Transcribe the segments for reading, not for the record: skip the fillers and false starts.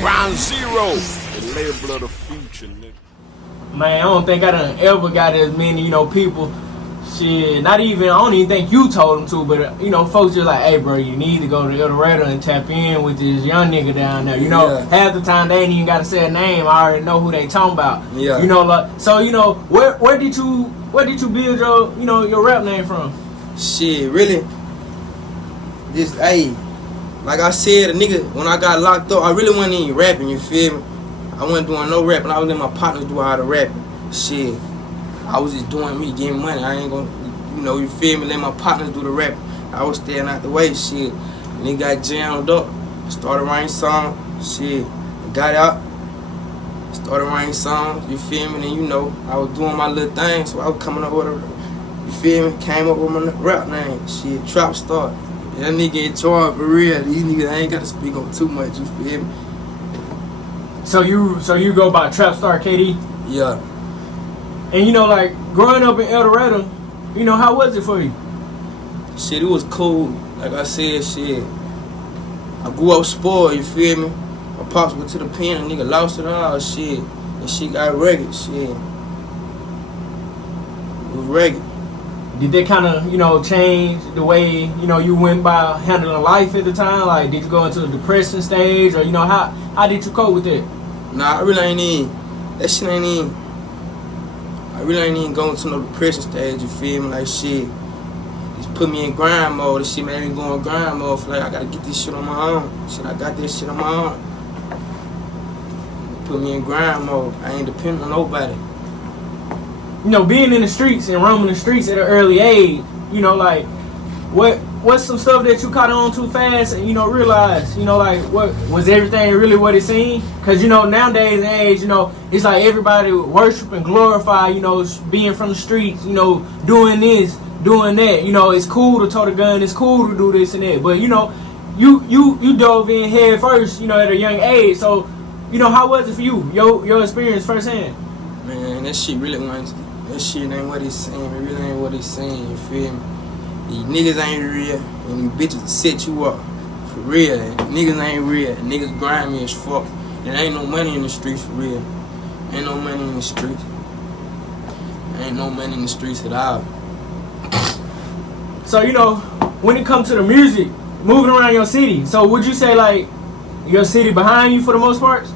Ground Zero, the label of the future, nigga. Man, I don't think I done ever got as many, people. Shit, not even, I don't even think you told them to, but, folks just like, hey, bro, you need to go to Dorado and tap in with this young nigga down there. Half the time they ain't even got to say a name. I already know who they talking about. Yeah. So, where did you build your rap name from? Shit, really? Just, hey, like I said, a nigga, when I got locked up, I really wasn't even rapping, you feel me? I wasn't doing no rapping. I was letting my partners do all the rapping. Shit. I was just doing me, getting money. I ain't gonna, you feel me? Let my partners do the rap. I was staying out the way, shit. Nigga got jammed up. Started writing songs, shit. Got out. Started writing songs, you feel me? And I was doing my little thing, so I was coming up with you feel me? Came up with my rap name, shit. Trapstxrkd. That nigga in charge for real. These niggas I ain't gotta speak on too much, you feel me? So you go by Trapstxrkd? Yeah. And growing up in El Dorado, how was it for you? Shit, it was cool. Like I said, shit. I grew up spoiled, you feel me? My pops went to the pen, a nigga lost it all, shit. And shit got rugged, shit. It was rugged. Did that kind of, change the way, you went by handling life at the time? Like, did you go into a depression stage? Or, how did you cope with it? Nah, I really ain't even. That shit ain't even. I really ain't even going to no depression stage, you feel me? Like, shit. Just put me in grind mode. This shit made me go in grind mode. Like, I gotta get this shit on my own. Shit, I got this shit on my own. Put me in grind mode. I ain't dependent on nobody. Being in the streets and roaming the streets at an early age, what's some stuff that you caught on too fast and, realized, what was everything really what it seemed? Because, nowadays and age, it's like everybody worship and glorify, being from the streets, doing this, doing that. It's cool to tote a gun, it's cool to do this and that. But, you dove in head first, at a young age. So, how was it for you, your experience firsthand? Man, that shit really wasn't. That shit ain't what it's saying. It really ain't what it's saying, you feel me? These niggas ain't real, and these bitches set you up. For real, niggas ain't real. Niggas grimy as fuck. And ain't no money in the streets for real. Ain't no money in the streets. Ain't no money in the streets at all. So, when it comes to the music, moving around your city, so would you say, like, your city behind you for the most part?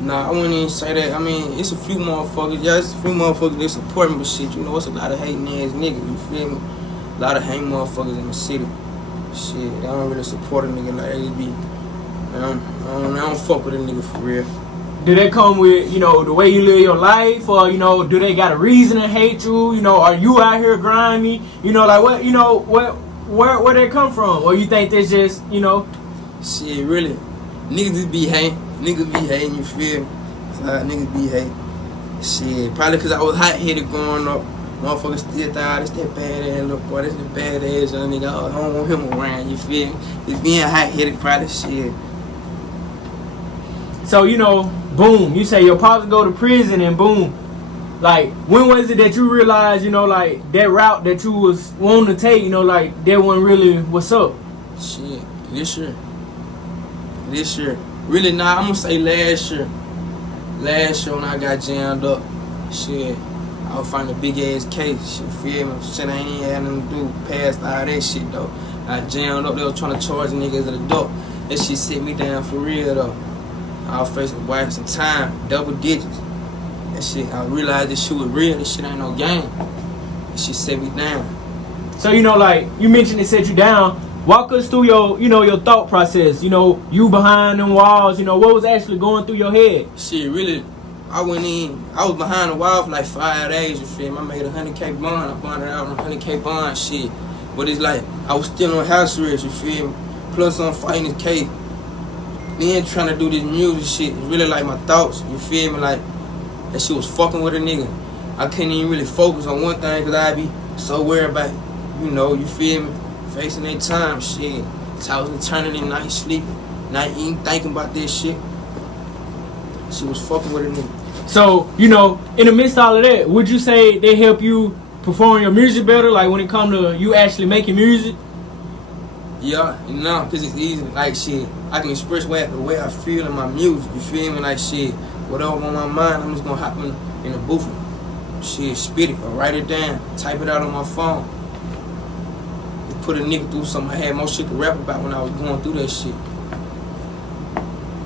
Nah, I wouldn't even say that. I mean, it's a few motherfuckers. Yeah, it's a few motherfuckers that support me, but shit, it's a lot of hating ass niggas, you feel me? A lot of hating motherfuckers in the city. Shit, they don't really support a nigga like they be. I don't fuck with a nigga for real. Do they come with, the way you live your life? Or, do they got a reason to hate you? Are you out here grimy? Where they come from? Or you think that's just, Shit, really. Niggas be hating. Niggas be hating, you feel me? That's how niggas be hating. Shit, probably because I was hot-headed growing up. Motherfuckers still thought, this that bad-ass little boy, this the bad-ass young nigga. I don't want him around, you feel me? Just being hot-headed probably shit. So, boom, you say your pops go to prison and boom. Like, when was it that you realized, that route that you was wanting to take, that wasn't really what's up? Shit, this year. This year. Really, nah, I'm gonna say last year. Last year when I got jammed up, shit, I was finding a big ass case, you feel me? Shit I ain't even had nothing to do past all that shit though. I jammed up, they was trying to charge niggas at the door. That shit set me down for real though. I was facing some time, double digits. That shit, I realized this shit was real, this shit ain't no game. That shit set me down. So, you mentioned it set you down. Walk us through your, your thought process. You behind them walls. What was actually going through your head? Shit, really, I was behind the wall for like 5 days. You feel me? I made a 100K bond. I bonded out on a 100K bond. Shit, but it's like I was still on house arrest. You feel me? Plus I'm fighting this case. Then trying to do this music shit. It's really like my thoughts. You feel me? Like that shit was fucking with a nigga. I couldn't even really focus on one thing because I'd be so worried about, you feel me? Facing that time, shit. Tossing, turning in night sleeping, not even thinking about this shit. She was fucking with a nigga. So, in the midst of all of that, would you say they help you perform your music better? Like when it comes to you actually making music? Yeah, you know, cause it's easy. Like shit, I can express the way I feel in my music. You feel me? Like shit, whatever on my mind, I'm just gonna hop in the booth. Shit, spit it or write it down, type it out on my phone. Put a nigga through something. I had more shit to rap about when I was going through that shit.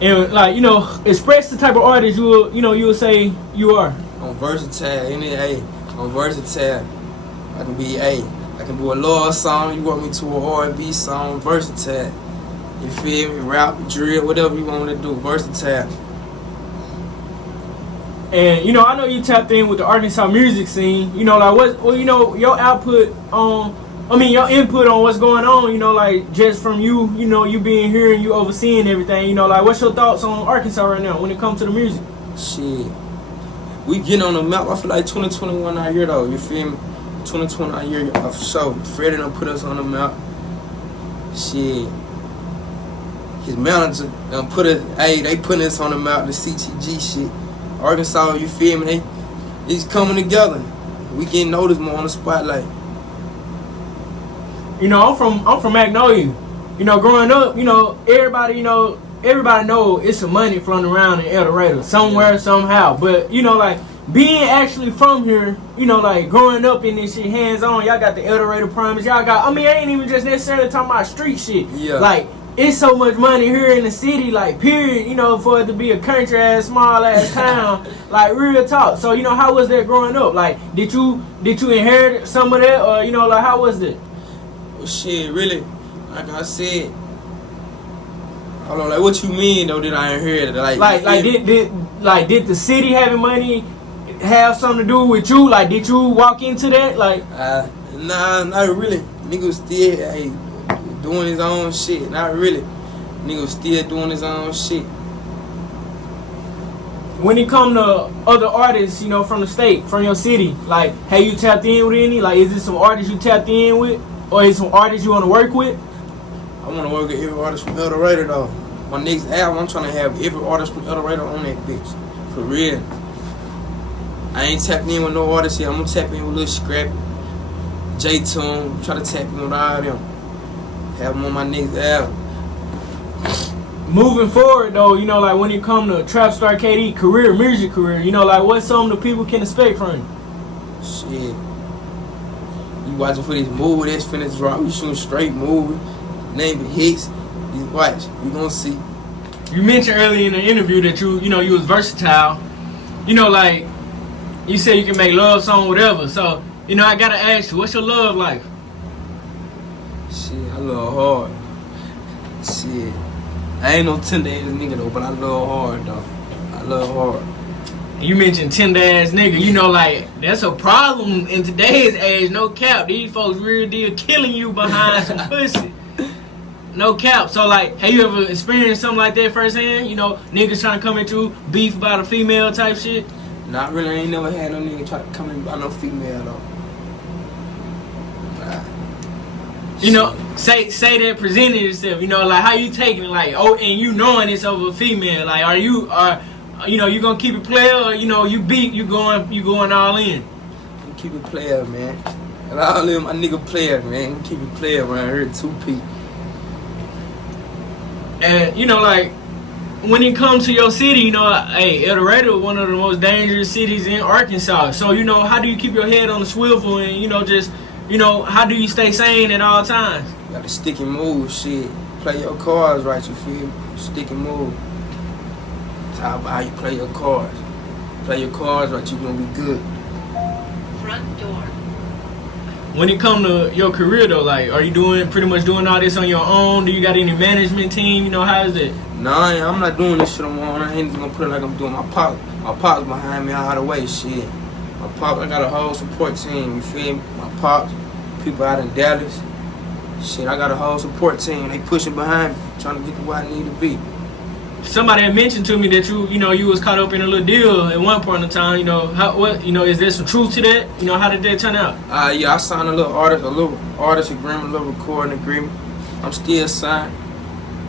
And like, you know, express the type of artist you will say you are. I'm versatile, I'm versatile. I can be I can do a love song. You want me to an R&B song? Versatile. You feel me? Rap, drill, whatever you want me to do. Versatile. And you know, I know you tapped in with the Arkansas music scene. You know, like you know, your output on. Your input on what's going on, you know, like just from you, you know, you being here and you overseeing everything, you know, like what's your thoughts on Arkansas right now when it comes to the music? Shit. We getting on the map. I feel like 2021 out here though, you feel me? 2020 out here for sure. Freddie done put us on the map. Shit. His manager done put us, they putting us on the map, the CTG shit. Arkansas, you feel me? It's coming together. We getting noticed more on the spotlight. You know, I'm from Magnolia. You know, growing up, you know, everybody know it's some money floating around in El Dorado somewhere, somehow. But you know, like being actually from here, you know, like growing up in this shit hands on, y'all got the El Dorado Promise, y'all got. I ain't even just necessarily talking about street shit. Yeah. Like it's so much money here in the city, like period. You know, for it to be a country ass, small ass town, like real talk. So you know, how was that growing up? Like, did you inherit some of that, or you know, like how was it? Shit, really, like I said, hold on, like what you mean though that I inherited? Did the city having money have something to do with you? Like, did you walk into that? Like, nah, not really. Nigga was still doing his own shit. Not really. Nigga was still doing his own shit. When it come to other artists, you know, from the state, from your city, like, have you tapped in with any? Like, is it some artists you tapped in with? Or is some artists you want to work with? I want to work with every artist from El Dorado though. My next album, I'm trying to have every artist from El Dorado on that bitch. For real. I ain't tapping in with no artists yet. I'm going to tap in with Lil Scrappy, J-Tune, try to tap in with all them. Have them on my next album. Moving forward though, you know, like when it come to Trapstxrkd music career, you know, like what some of the people can expect from you? Shit. You watching for this movie that's finna drop. You shooting straight movie. Name it hits. You watch. You gonna see. You mentioned earlier in the interview that you was versatile. You know, like you said you can make love song, whatever. So, you know, I gotta ask you, what's your love life? Shit, I love hard. Shit. I ain't no tender ass nigga though, but I love hard though. I love hard. You mentioned tender ass nigga, you know, like that's a problem in today's age. No cap, these folks real deal killing you behind some pussy. No cap. So like, have you ever experienced something like that firsthand? You know, niggas trying to come at you, beef about a female type shit. Not really. I ain't never had no nigga try to come in about no female though. Nah. You know, say that presented yourself. You know, like how you taking it, like and you knowing it's over a female. Like, you know, you gonna keep it player, or you know, you going all in. You keep it player, man. And I live my nigga player, man. You keep it player around here, 2P. And you know, like when it comes to your city, you know, hey, El Dorado is one of the most dangerous cities in Arkansas. So you know, how do you keep your head on the swivel and you know, just you know, how do you stay sane at all times? You got to stick and move, shit. Play your cards right, you feel me? Stick and move. Talk about how you play your cards. Play your cards right, you gonna be good. Front door. When it come to your career though, like, are you pretty much doing all this on your own? Do you got any management team? You know, how is it? Nah, I'm not doing this shit on my own. I ain't gonna put it like I'm doing my pop. My pop's behind me all the way, shit. My pop, I got a whole support team, you feel me? My pops, people out in Dallas. Shit, I got a whole support team. They pushing behind me, trying to get to where I need to be. Somebody had mentioned to me that you was caught up in a little deal at one point in time. You know, is there some truth to that? You know, how did that turn out? Yeah, I signed a little artist agreement, a little recording agreement. I'm still signed.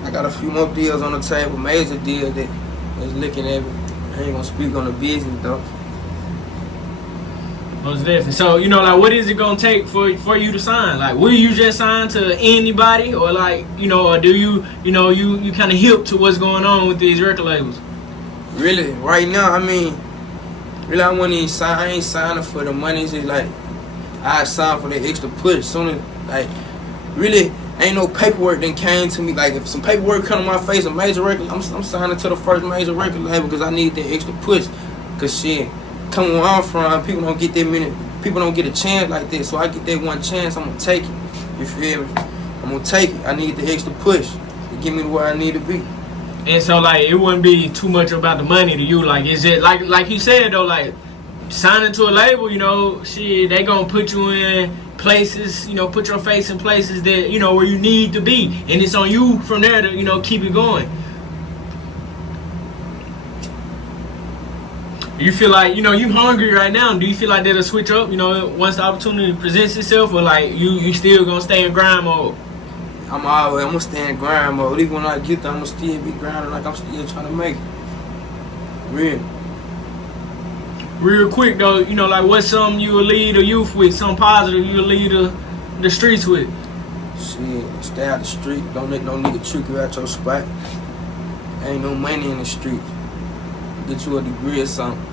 I got a few more deals on the table, major deals that's looking at me. I ain't gonna speak on the business though. Most definitely. So, you know, like, what is it gonna take for you to sign? Like, will you just sign to anybody, or like, you know, or do you kind of hip to what's going on with these record labels? Really, right now, I mean, really, I wouldn't even sign. I ain't signing for the money. It's just like I sign for the extra push. Soon as, like, really, ain't no paperwork that came to me. Like, if some paperwork come to my face, a major record, I'm signing to the first major record label because I need that extra push. Cause shit, coming where I'm from, people don't get that many. People don't get a chance like this. So I get that one chance, I'm gonna take it. You feel me? I'm gonna take it. I need the extra push to get me to where I need to be. And so, like, it wouldn't be too much about the money to you. Like, is it like you said though, like signing to a label, you know, shit, they gonna put you in places, you know, put your face in places that, you know, where you need to be, and it's on you from there to, you know, keep it going. You feel like, you know, you hungry right now. Do you feel like that'll switch up, you know, once the opportunity presents itself, or like you still gonna stay in grind mode? I'm gonna stay in grind mode. Even when I get there, I'm gonna still be grinding like I'm still trying to make it. Real quick though, you know, like, what's something you will lead the youth with, something positive you will lead the streets with? Shit, stay out the street. Don't let no nigga trick you out your spot. Ain't no money in the street. Get you a degree or something.